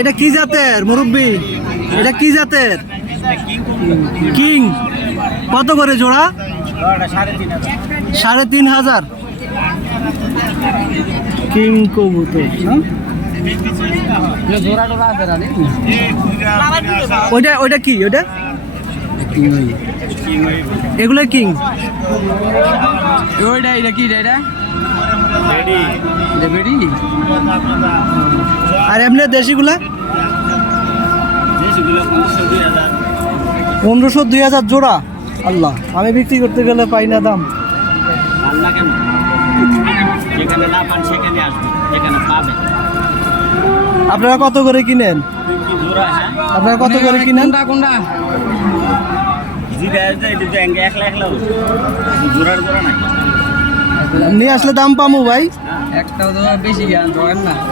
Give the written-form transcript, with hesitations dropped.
এটা কি জাতের মুরব্বি? এটা কি জাতের? কিং। কত করে জোড়া? 3,500। কিং কবুতর। ওইটা ওইটা কি? ওইটা এগুলো কিং। ওইটা এটা কি এটা? বেডি। আর এমনি দেশিগুলা 1500 2000 জোড়া। আল্লাহ, আমি বিক্রি করতে গেলে পাই না দাম। আপনারা কত করে কিনেন? আপনারা কত করে কিনেন? কোনটা? নিয়ে আসলে দাম পামু ভাই। একটাও তো বেশি জ্ঞান ধরেন না।